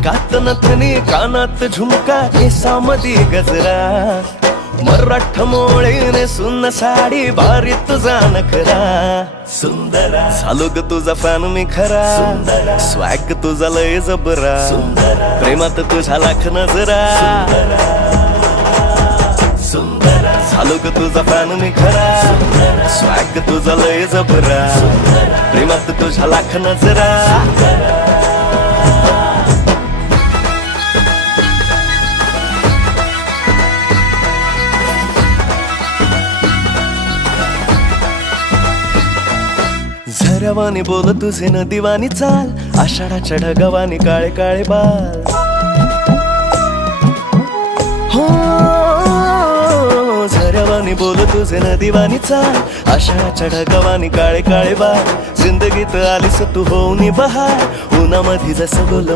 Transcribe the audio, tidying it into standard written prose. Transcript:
नाकात नथनी कानात झुमका केसामधी गजरा मराठ मोळीने सुन्न साडी भारी तुझा नखरा सुंदरा झालो ग तुझा फॅन मी खरा सुंदरा स्वॅग तुझा लय जबरा सुंदरा प्रेमात तुझा लाख नजरा सुंदरा झालो ग तुझा फॅन मी खरा स्वॅग तुझा लय जबरा प्रेमात तुझा लाख नजरा झऱ्यावानी बोल तुझे नदीवानी चाल आषाढाच्या ढगावानी काळे काळे बाल हो झऱ्यावानी बोल तुझे नदीवानी चाल आषाढाच्या ढगावानी काळे काळे बाल जिंदगीत आलीस तू होऊन बहार उन्हामध्ये जसं बोल